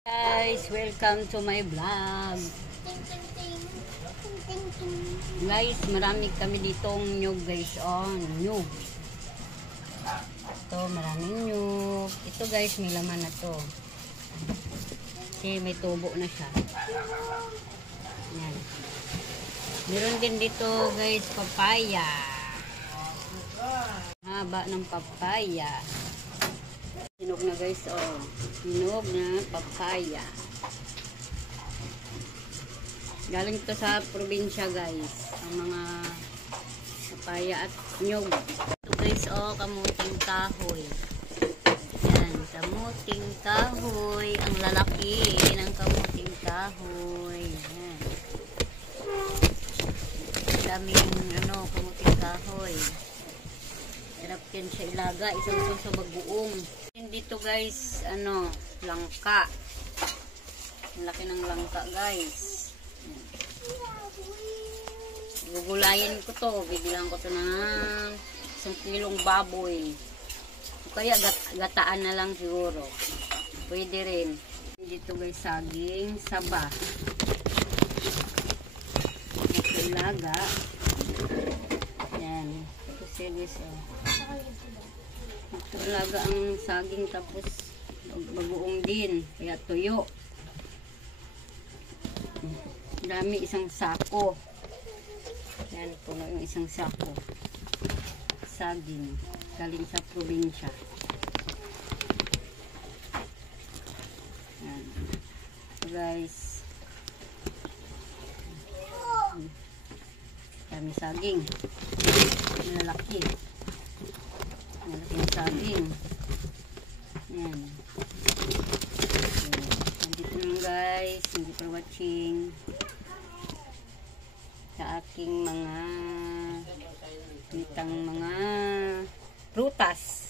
Guys, welcome to my vlog. Guys, marami kami ditong nyug guys. Oh, nyug. Ito, maraming nyug. Ito guys, may laman na to. Kasi may tubo na siya. Yan. Meron din dito guys, papaya. Haba ng papaya. Hinog na guys, oh. Hinog na papaya. Galing to sa probinsya guys. Ang mga papaya at nyog. Ito guys, oh, kamuting kahoy. Yan, kamuting kahoy. Ang lalaki ng kamuting kahoy. Yan. Daming kamuting kahoy. Sarap yan siya ilaga. Isang sa bagoong. Dito guys, langka. Ang laki ng langka guys. Gugulayin ko to. Bibilang ko to ng 1 kilong baboy. O kaya gataan na lang siguro. Pwede rin. Dito guys, saging saba. Ilaga. Yan. Tapos yan guys, oh. Talaga ang saging tapos bagoong din, kaya tuyo. Dami, isang sako. Yan, puno yung isang sako. Saging, galing sa probinsya. Yan. So guys, dami saging. Lalaki. Malaking saging. Yan. Nandito lang guys. Thank you for watching sa aking mga prutas.